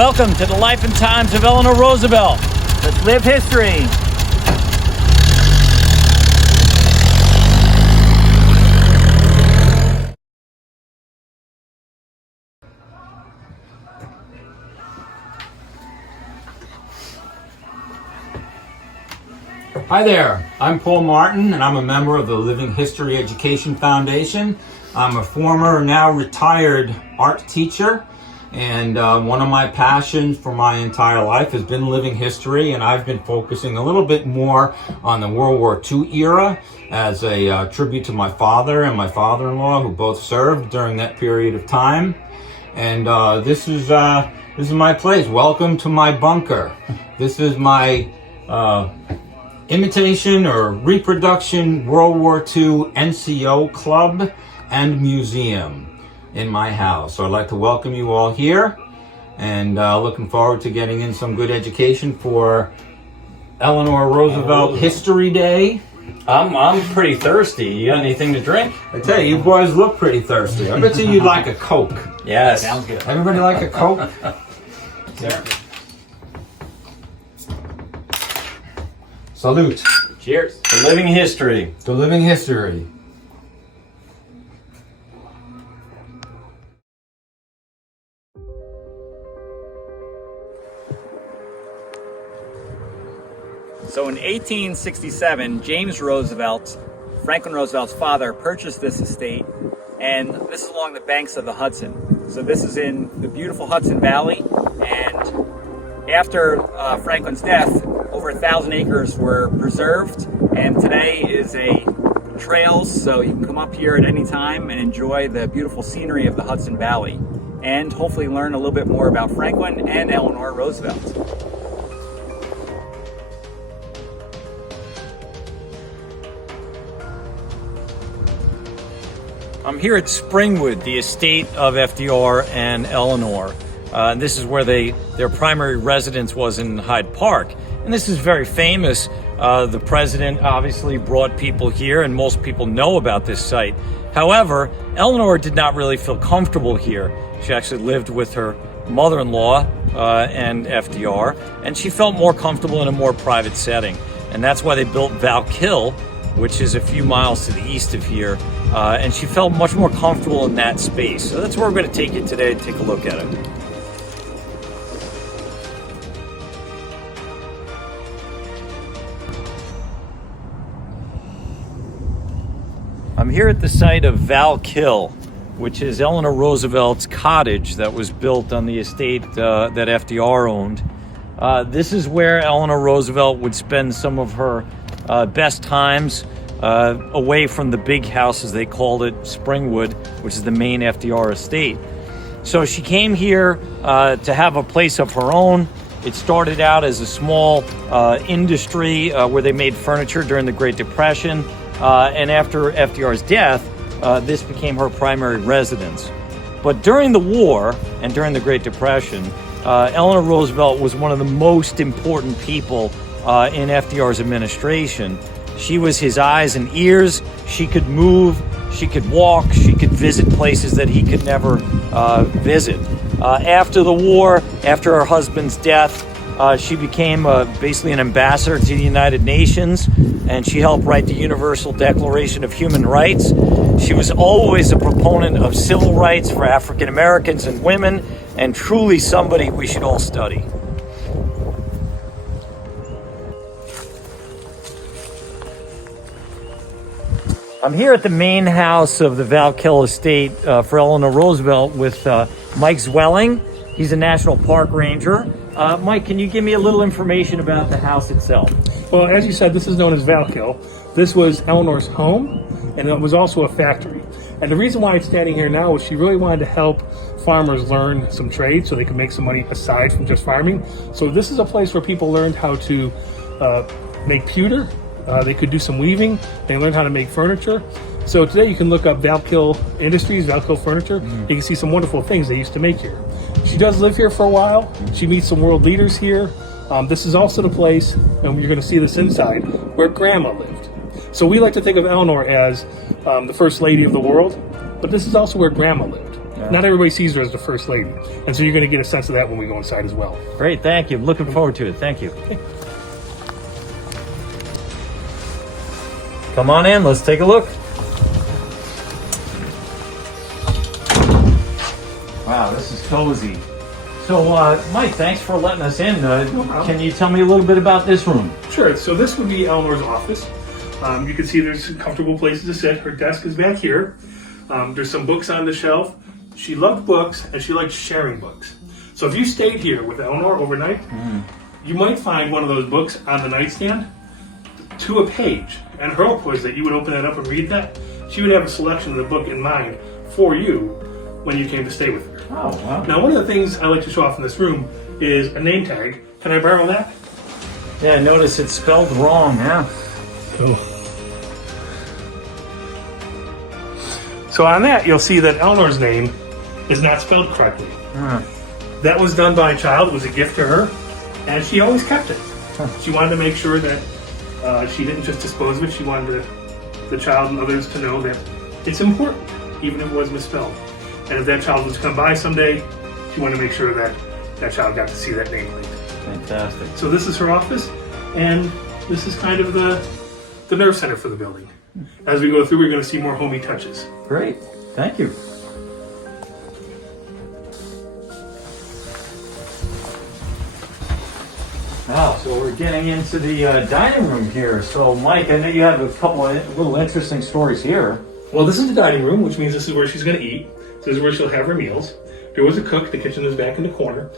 Welcome to the life and times of Eleanor Roosevelt. Let's live history. Hi there, I'm Paul Martin and I'm a member of the Living History Education Foundation. I'm a former, now retired art teacher, and one of my passions for my entire life has been living history, and I've been focusing a little bit more on the World War II era as a tribute to my father and my father-in-law, who both served during that period of time. And this is my place. Welcome to my bunker. This is my imitation or reproduction World War II NCO club and museum in my house. So I'd like to welcome you all here, and looking forward to getting in some good education for Eleanor Roosevelt History Day. I'm pretty thirsty. You got anything to drink? I tell you, you boys look pretty thirsty. I bet you'd like a Coke. Yes. Sounds good. Everybody like a Coke? Sir. Salute. Cheers. To living history. To living history. So in 1867, James Roosevelt, Franklin Roosevelt's father, purchased this estate, and this is along the banks of the Hudson. So this is in the beautiful Hudson Valley, and after Franklin's death, over 1,000 acres were preserved, and today is a trails, so you can come up here at any time and enjoy the beautiful scenery of the Hudson Valley, and hopefully learn a little bit more about Franklin and Eleanor Roosevelt. I'm here at Springwood, the estate of FDR and Eleanor. This is where their primary residence was, in Hyde Park. And this is very famous. The president obviously brought people here, and most people know about this site. However, Eleanor did not really feel comfortable here. She actually lived with her mother-in-law and FDR, and she felt more comfortable in a more private setting. And that's why they built Val Kill, which is a few miles to the east of here, and she felt much more comfortable in that space. So that's where we're going to take you today to take a look at it. I'm here at the site of Val Kill, which is Eleanor Roosevelt's cottage that was built on the estate that FDR owned. This is where Eleanor Roosevelt would spend some of her best times away from the big house, as they called it, Springwood, which is the main FDR estate. So she came here to have a place of her own. It started out as a small industry where they made furniture during the Great Depression. And after FDR's death, this became her primary residence. But during the war and during the Great Depression, Eleanor Roosevelt was one of the most important people in FDR's administration. She was his eyes and ears. She could move, she could walk, she could visit places that he could never visit. After the war, after her husband's death, she became basically an ambassador to the United Nations, and she helped write the Universal Declaration of Human Rights. She was always a proponent of civil rights for African Americans and women, and truly somebody we should all study. I'm here at the main house of the Valkilla Estate for Eleanor Roosevelt with Mike Zwelling. He's a National Park Ranger. Mike, can you give me a little information about the house itself? Well, as you said, this is known as Valkill. This was Eleanor's home, and it was also a factory. And the reason why it's standing here now is she really wanted to help farmers learn some trades so they could make some money aside from just farming. So this is a place where people learned how to make pewter. They could do some weaving. They learned how to make furniture. So today you can look up Valkill Industries, Valkill Furniture. You can see some wonderful things they used to make here. She does live here for a while. She meets some world leaders here. This is also the place, and you're going to see this inside, where Grandma lived. So we like to think of Eleanor as the first lady of the world, but this is also where Grandma lived. Not everybody sees her as the first lady. And so you're going to get a sense of that when we go inside as well. Great, thank you. Looking forward to it. Thank you. Come on in, let's take a look. Wow, this is cozy. So, Mike, thanks for letting us in. No problem. Can you tell me a little bit about this room? Sure. So this would be Eleanor's office. You can see there's comfortable places to sit. Her desk is back here. There's some books on the shelf. She loved books and she liked sharing books. So if you stayed here with Eleanor overnight, you might find one of those books on the nightstand to a page. And her hope was that you would open that up and read that. She would have a selection of the book in mind for you when you came to stay with her. Oh, wow. Now, one of the things I like to show off in this room is a name tag. Can I borrow that? Yeah, I notice it's spelled wrong, yeah. So on that, you'll see that Eleanor's name is not spelled correctly. That was done by a child. It was a gift to her, and she always kept it. She wanted to make sure that she didn't just dispose of it. She wanted the child and others to know that it's important, even if it was misspelled. And if that child was to come by someday, she wanted to make sure that that child got to see that nameplate. Fantastic. So this is her office, and this is kind of the nerve center for the building. As we go through, we're going to see more homey touches. Great, thank you. Wow, so we're getting into the dining room here. So, Mike, I know you have a couple of little interesting stories here. Well, this is the dining room, which means this is where she's going to eat. This is where she'll have her meals. There was a cook. The kitchen is back in the corner.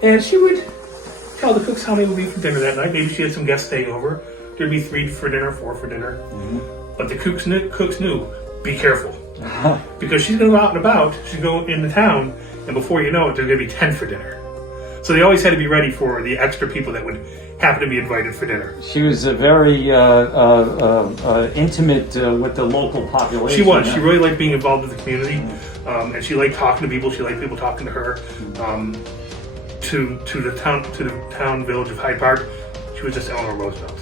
And she would tell the cooks how many would be for dinner that night. Maybe she had some guests staying over. There'd be 3 for dinner, 4 for dinner. But the cooks knew, be careful. Because she's going to go out and about. She's going to go into town. And before you know it, there's going to be 10 for dinner. So they always had to be ready for the extra people that would happen to be invited for dinner. She was a very intimate with the local population. She was. She really liked being involved with the community, and she liked talking to people. She liked people talking to her. To the town village of Hyde Park, she was just Eleanor Roosevelt.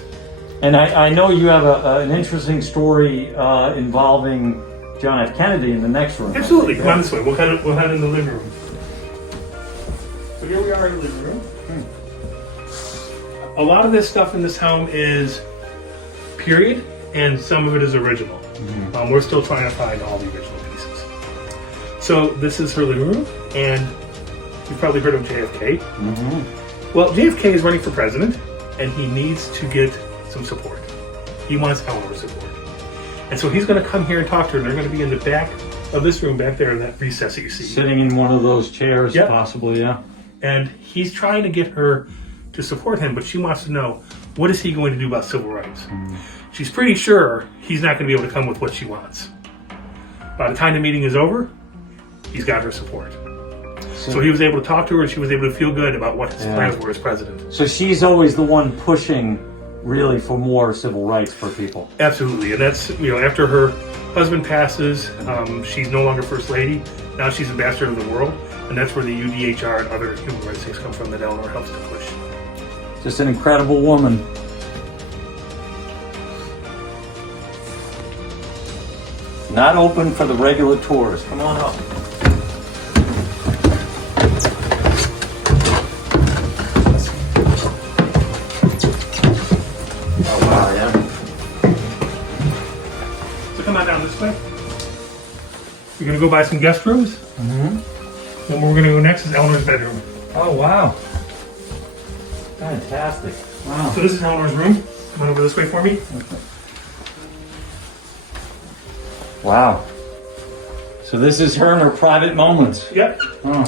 And I know you have an interesting story involving John F. Kennedy in the next room. Absolutely. Come on this way. We'll head in the living room. So here we are in the living room. A lot of this stuff in this home is period, and some of it is original. We're still trying to find all the original pieces. So this is her living room, and you've probably heard of JFK. Well, JFK is running for president, and he needs to get some support. He wants Eleanor's support. And so he's going to come here and talk to her, and they're going to be in the back of this room, back there in that recess that you see. Sitting in one of those chairs, possibly, yeah. And he's trying to get her to support him, but she wants to know, what is he going to do about civil rights? She's pretty sure he's not going to be able to come with what she wants. By the time the meeting is over, he's got her support. So he was able to talk to her, and she was able to feel good about what his plans were as president. So she's always the one pushing, really, for more civil rights for people. Absolutely, and that's, after her husband passes, she's no longer first lady. Now she's ambassador of the world, and that's where the UDHR and other human rights things come from that Eleanor helps to push. Just an incredible woman. Not open for the regular tours. Come on up. Oh, wow, yeah. So come on down this way. We're going to go by some guest rooms. Then where we're going to go next is Eleanor's bedroom. Oh, wow. Fantastic. Wow. So this is Eleanor's room. Come on over this way for me. Wow. So this is her in her private moments. Yep. Oh.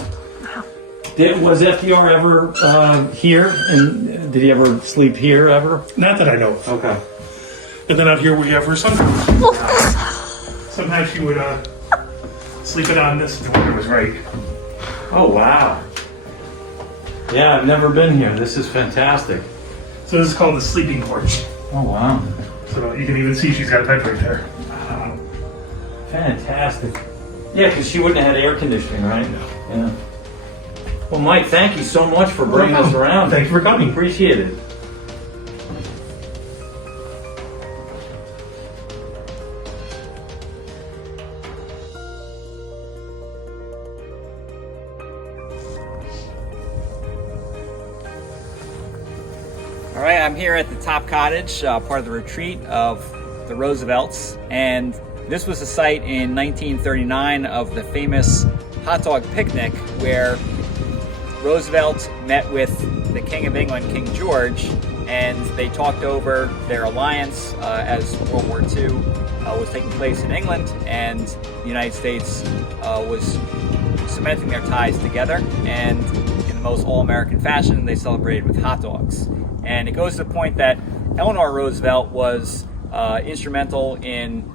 Was FDR ever here? And did he ever sleep here ever? Not that I know of. Okay. And then out here we have her sunroom. Sometimes she would sleep it on this if the weather was right. Oh, wow. Yeah, I've never been here. This is fantastic. So this is called the sleeping porch. Oh, wow. So you can even see she's got a bed right there. Wow. Fantastic. Yeah, because she wouldn't have had air conditioning, right? No. Yeah. Well, Mike, thank you so much for bringing us around. Thank you for coming. Appreciate it. All right, I'm here at the Top Cottage, part of the retreat of the Roosevelts, and this was the site in 1939 of the famous hot dog picnic where Roosevelt met with the King of England, King George, and they talked over their alliance as World War II was taking place in England, and the United States was cementing their ties together, and in the most all-American fashion, they celebrated with hot dogs. And it goes to the point that Eleanor Roosevelt was instrumental in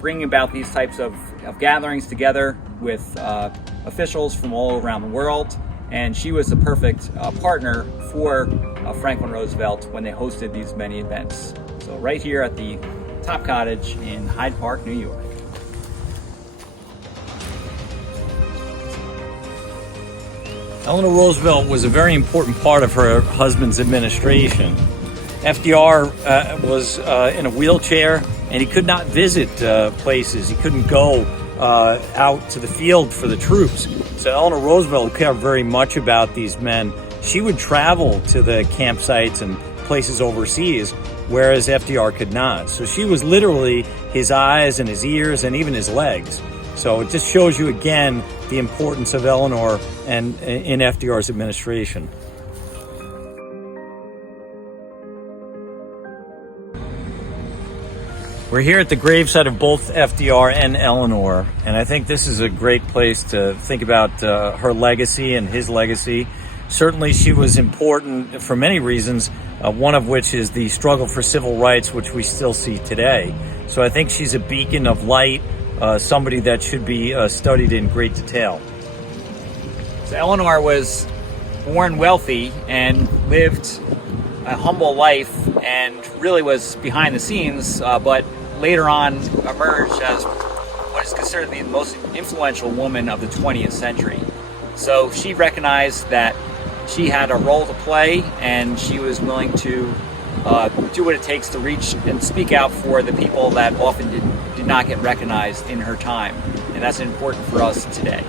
bringing about these types of gatherings together with officials from all around the world, and she was the perfect partner for Franklin Roosevelt when they hosted these many events. So right here at the Top Cottage in Hyde Park, New York. Eleanor Roosevelt was a very important part of her husband's administration. FDR was in a wheelchair, and he could not visit places. He couldn't go out to the field for the troops. So Eleanor Roosevelt cared very much about these men. She would travel to the campsites and places overseas, whereas FDR could not. So she was literally his eyes and his ears and even his legs. So it just shows you again the importance of Eleanor and in FDR's administration. We're here at the gravesite of both FDR and Eleanor, and I think this is a great place to think about her legacy and his legacy. Certainly she was important for many reasons, one of which is the struggle for civil rights, which we still see today. So I think she's a beacon of light, somebody that should be studied in great detail. So Eleanor was born wealthy and lived a humble life and really was behind the scenes, but later on emerged as what is considered to be the most influential woman of the 20th century. So she recognized that she had a role to play, and she was willing to do what it takes to reach and speak out for the people that often did not get recognized in her time. And that's important for us today.